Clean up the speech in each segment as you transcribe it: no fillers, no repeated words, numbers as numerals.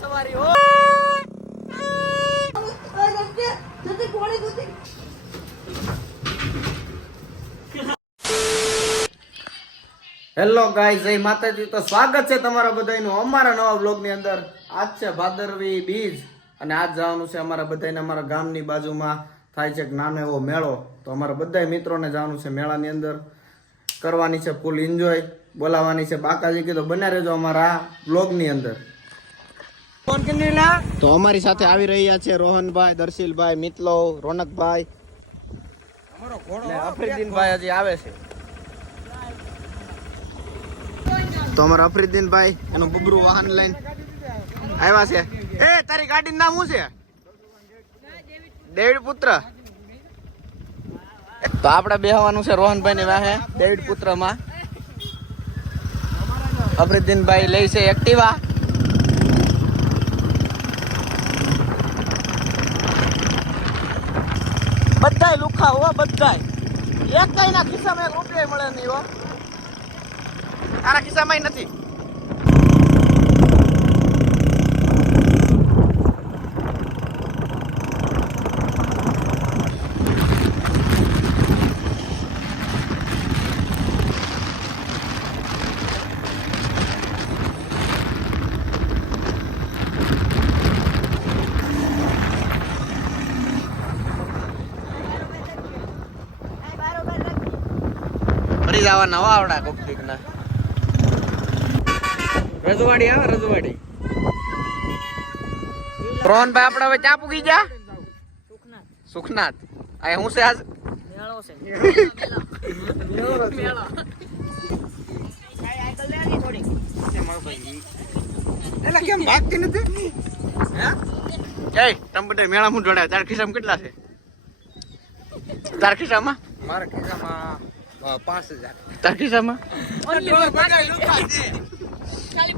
સવારી હો hello guys, જય માતાજી. તો સ્વાગત છે તમારા બધાનું અમારા નવા બ્લોગ ની અંદર. આજ છે ભાદરવી બીજ અને આજ જવાનું છે અમારા બધાને અમારા ગામની બાજુમાં થાય છે નાનો એવો મેળો. તો અમારા બધા મિત્રોને જવાનું છે મેળાની અંદર, કરવાની છે ફૂલ એન્જોય, બોલાવવાની છે બાકાજી. કીધું બન્યા રહેજો અમારા બ્લોગ ની અંદર. તો અમારી સાથે આવી રહ્યા છે રોહનભાઈ, દર્શિલભાઈ, મિતલો, રોનકભાઈ, અફરીદીનભાઈ હજી આવે છે. તો અમારા અફરીદીનભાઈ એનું બબરું વાહન લઈને આવ્યા છે. એ તારી ગાડીનું નામ શું છે? ડેવિડ પુત્ર. તો આપણે બેહવાનું છે રોહનભાઈ ની વાહે ડેવિડ પુત્ર માં. અફરીદીનભાઈ લઈ છે એક્ટિવા. બધાય લુખા હો, બધાય. એક કઈ ના ખિસ્સામાં એક રૂપિયા મળે નહીં હો. તારા ખિસ્સામાં નથી. ફરી જવાના હો આવડા કોકટીક ના. રજવાડી આવે રજવાડી. રોહનભાઈ આપણે હવે ચા પૂગી જા. સુખનાથ. આ હું છે આજ મેળો છે. મેળો. એલા કેમ ભાગતી નથી? હે? જય ટંબટે મેળા હું જોડાય. તાર ખિસ્સામાં કેટલા છે? તાર ખિસ્સામાં? મારા ખિસ્સામાં 5000. તાર ખિસ્સામાં?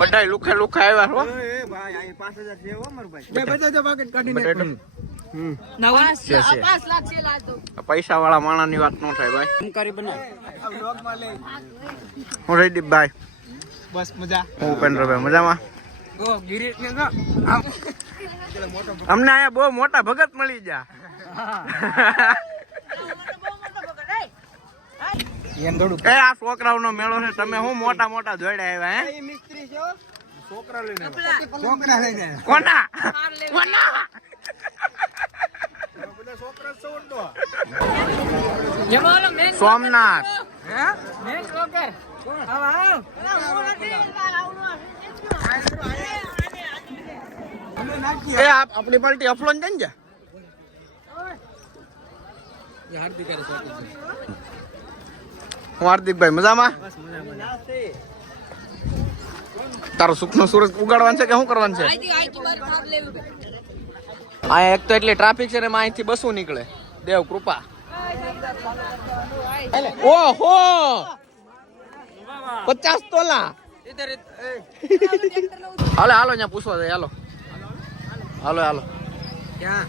બધાય લુખા લુખા આવ્યા હો. એ ભાઈ આ 5000 છે હો માર ભાઈ. બે બધા પાકેટ કાઢીને. 5 લાખ છે લાજ દો. પૈસા વાળા માણાની વાત નો થાય ભાઈ. કરી બનાવ. આ વ્લોગ માં લે. હું રહીદીપભાઈ. બસ મજા. હું ઉપેન્દ્રભાઈ મજામાં. ઓ ગિરીશ ને જો. અમને આયા બહુ મોટા ભગત મળી જા. એ આ છોકરાઓનો મેળો છે. તમે હું મોટા મોટા જોડ્યા આવ્યા હે? મિસ્ત્રી છો. છોકરા લઈને છોકરા લઈને કોના કોના બધા છોકરા છોડતો. જમાલો મેન સોમનાથ. હે મેન રોકર. આવ એ આપણી પાર્ટી અફલોન જઈને જા. એ હાર્દિક કરે છે. હું હાર્દિકભાઈ મજામાં. તારો સુખનો સૂરજ ઉગાડવાનું છે કે શું કરવાનું છે? આ એક તો એટલી ટ્રાફિક છે ને અહીંથી બસો નીકળે. દેવ કૃપા. ઓહો 50 તોલા. હાલો હાલો ત્યાં પૂછવા જાય. હાલો હાલો હાલો. ક્યાં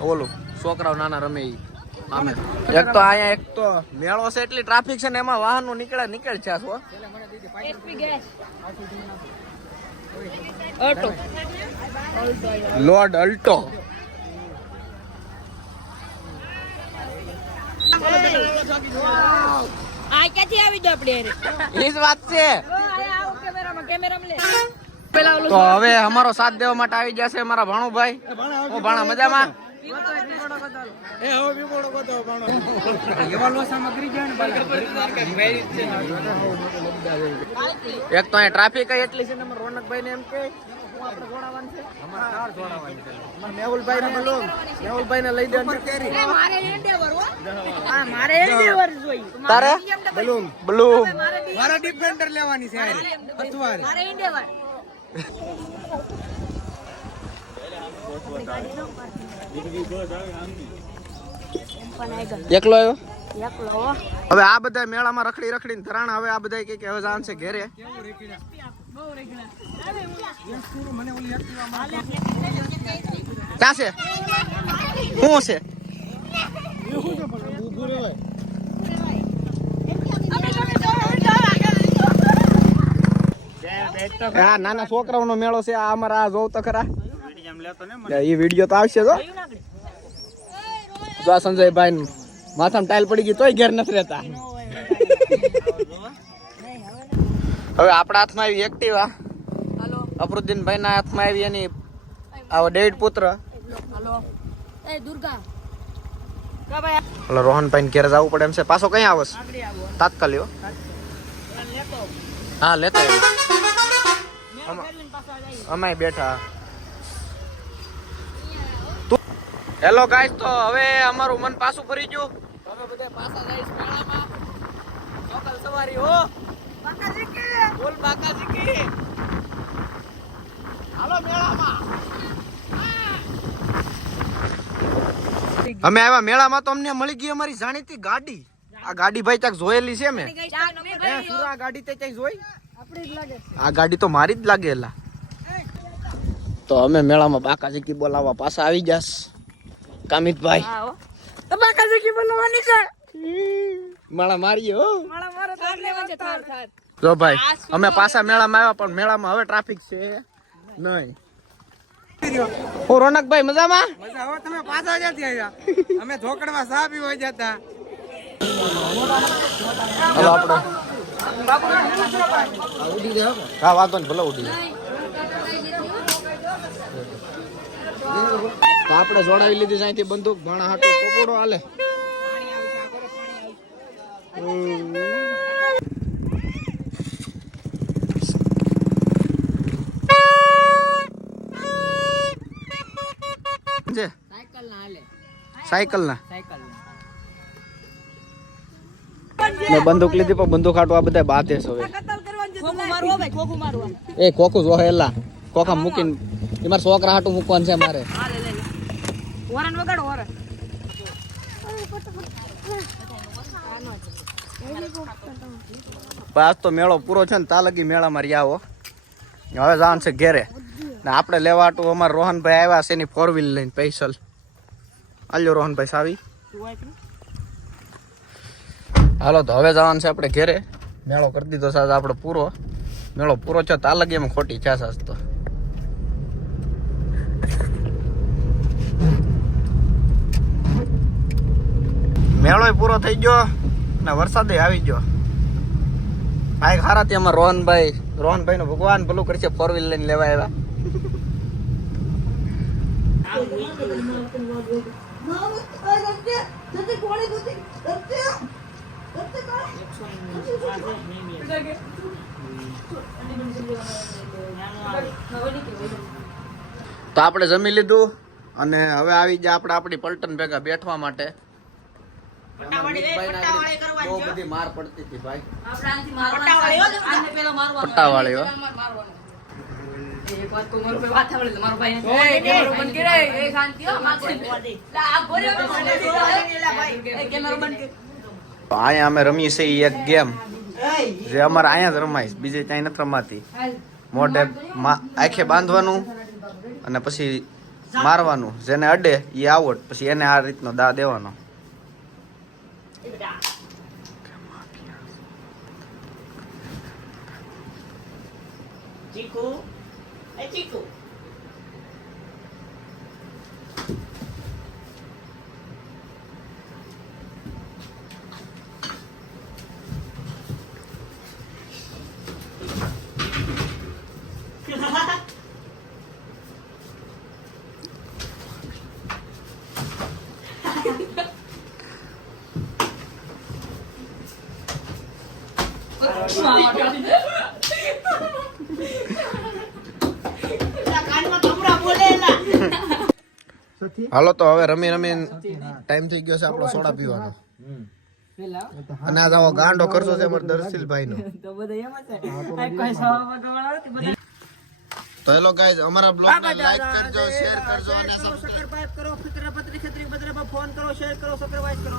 ઓલું છોકરાઓ નાના રમે ઈ. આમે એક તો અહીંયા એક તો મેળો છે એટલી ટ્રાફિક છે ને એમાં વાહનો નીકળે છે. હો લોર્ડ અલ્ટો. આ ક્યાંથી આવી ગયો આપણે? એ જ વાત છે. તો હવે અમારો સાથ દેવા માટે આવી ગયા છે અમારા ભાણુભાઈ. ઓ ભાણા મજામાં? એક તો અહીંયા ટ્રાફિક એટલી છે ને રોનકભાઈ ને એમ કે મેહુલભાઈ ને બોલો. મેહુલભાઈ ને લઈ દેવાનું. તારે બ્લૂ મારે ડિફેન્ડર લેવાની છે. એકલો આવ્યો. હવે આ બધા મેળામાં રખડી રખડીને ધરાણા. હવે આ બધા કે હવે જાન છે ઘેરે. ક્યાં છે? શું છે? આ નાના છોકરાઓનો મેળો છે આ અમારા આ જોવ તો ખરા એ વિડીયો તો આવશે જો આ સંજયભાઈ માથામાં ટાઈલ પડી ગઈ તોય ઘેર નથી રહેતા. હવે આપણા હાથમાં આવી એક્ટિવા, અફરુદ્દીનભાઈ ના હાથમાં આવી એની આવો ડેવિડ પુત્ર. ઓલો રોહનભાઈ ઘેર જવું પડે એમ છે. પાછો કઈ આવસ તાત્કાલિક? હા લેતા અમે બેઠા. હેલો ગાઈસ, તો હવે અમારું મન પાછું ફરી ગયું. અમે બધા પાછા જઈશ મેળામાં. લોકલ સવારી હો બાકાજી કે બોલ બાકાજી કે હાલો મેળામાં. અમે આવ્યા મેળામાં તો અમને મળી ગઈ અમારી જાણીતી ગાડી. આ ગાડી ભાઈ ક્યાંક જોયેલી છે મેં. આ ગાડી તે ક્યાંક જોઈ? આ ગાડી તો મારી જ લાગેલા. તો અમે મેળામાં બાકાજી કી બોલાવવા પાછા આવી જાસ. કામિતભાઈ બાકાજી કી બોલાવવાની છે. માળા મારીએ હો. જો ભાઈ અમે પાછા મેળામાં આવ્યા પણ મેળામાં હવે ટ્રાફિક છે નહીં. ઓ રોનકભાઈ મજામાં? મજા હવે તમે પાછા ક્યાંથી આવ્યા? અમે ઢોકળમાં ચા પીવા જતા. હાલો આપણે હા વાંધો નહીં ભલે ઉડી જાય. તો આપણે જોડાવી લીધી અહીંથી બંદૂક ભાણા હાટો પોપડો હાલે. સાયકલ ના મેં બંદૂક લીધી પણ બંદૂક હાટો આ બધા બાતે છે હવે. એ ખોખું જો હેલા ખોખા મૂકીને તમારે છોકરા હાટું મૂકવાનું છે મારે. આજ તો મેળો પૂરો છે ને તા લગી મેળામાં રહ્યા હો. હવે જવાનું છે ઘેરે ને આપણે લેવા હાટું અમારે રોહનભાઈ આવ્યા છે એની 4 વ્હીલ લઈને સ્પેશિયલ. આલ્યો રોહનભાઈ સાવી. હાલો તો હવે જવાનું છે આપણે ઘેરે. મેળો કરી દીધો સાહેબ આપણે પૂરો. મેળો પૂરો છે તા લગી એમાં ખોટી છે સાસ તો. મેળો પૂરો થઈ ગયો ને વરસાદ આવી ગયો. ભાઈ ખારાથી અમારે રોહનભાઈ નું ભગવાન ભલું કરશે 4 વ્હીલ લઈને લેવા આવ્યા. તો આપણે જમી લીધું અને હવે આવી જાય આપણે આપણી પલટન ભેગા બેઠવા માટે. બહુ બધી માર પડતી હતી ભાઈ. પટ્ટાવાળી હો. અહીંયા અમે રમીએ છીએ એક ગેમ જે અમારે અહીંયા જ રમાય, બીજે ત્યાં નથી રમાતી. મોઢે આંખે બાંધવાનું અને પછી મારવાનું. જેને અડે એ આવટ, પછી એને આ રીતનો દા દેવાનો. ચીકુ એ ચીકુ હાલો તો હવે રમી ટાઈમ થઈ ગયો છે આપણો સોડા પીવાનો. અને આ જાવો ગાંડો કરશો છે અમાર દર્શિલભાઈ નો. તો હેલો ગાઈઝ, અમારા બ્લોગ ને લાઈક કરજો, શેર કરજો અને સબસ્ક્રાઇબ કરો. ખતરી બદરે ફોન કરો, શેર કરો, સબસ્ક્રાઇબ કરો.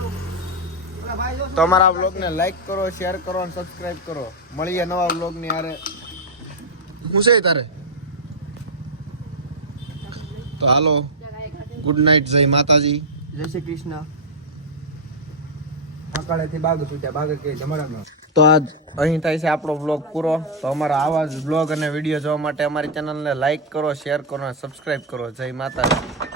તો અમારા બ્લોગ ને લાઈક કરો, શેર કરો અને સબસ્ક્રાઇબ કરો. મળીએ નવા બ્લોગ ની હારે. હું છે તારે? તો હાલો, ગુડ નાઇટ, જય માતાજી, જય શ્રી કૃષ્ણ. સકાળેથી બાગ છૂટ્યા, બાગ કે જમરામાં. તો આજ અહીં થાય છે આપણો બ્લોગ પૂરો. તો અમારા આવા જ બ્લોગ અને વિડીયો જોવા માટે અમારી ચેનલને લાઈક કરો, શેર કરો અને સબસ્ક્રાઈબ કરો. જય માતાજી.